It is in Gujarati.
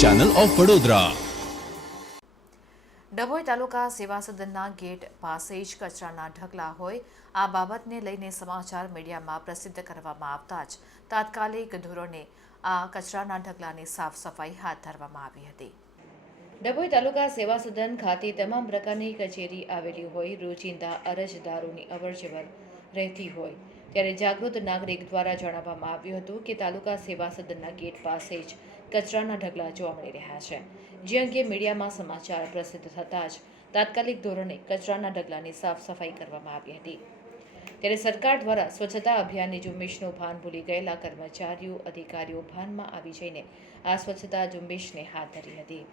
Channel of Vadodara. ડભોઈ તાલુકા સેવા સદનના ગેટ પાસે જ કચરાના ઢગલા હોય આ બાબતને લઈને સમાચાર મીડિયામાં પ્રસિદ્ધ કરવામાં આવતા જ તાત્કાલિક ધોરણે આ કચરાના ઢગલાની સાફ સફાઈ હાથ ધરવામાં આવી હતી। ડભોઈ તાલુકા સેવા સદન ખાતે તમામ પ્રકારની કચેરી આવેલી હોય રોજિંદા અરજદારોની અવરજવર રહેતી હોય ત્યારે જાગૃત નાગરિક દ્વારા જણાવવામાં આવ્યું હતું કે તાલુકા સેવા સદનના ગેટ પાસે જ કચરાના ઢગલા જોવા મળી રહ્યા છે, જે અંગે મીડિયામાં સમાચાર પ્રસિદ્ધ થતાં જ તાત્કાલિક ધોરણે કચરાના ઢગલાની સાફ સફાઈ કરવામાં આવી હતી। ત્યારે સરકાર દ્વારા સ્વચ્છતા અભિયાનની ઝુંબેશનું ભાન ભૂલી ગયેલા કર્મચારીઓ અધિકારીઓ ભાનમાં આવી જઈને આ સ્વચ્છતા ઝુંબેશને હાથ ધરી હતી।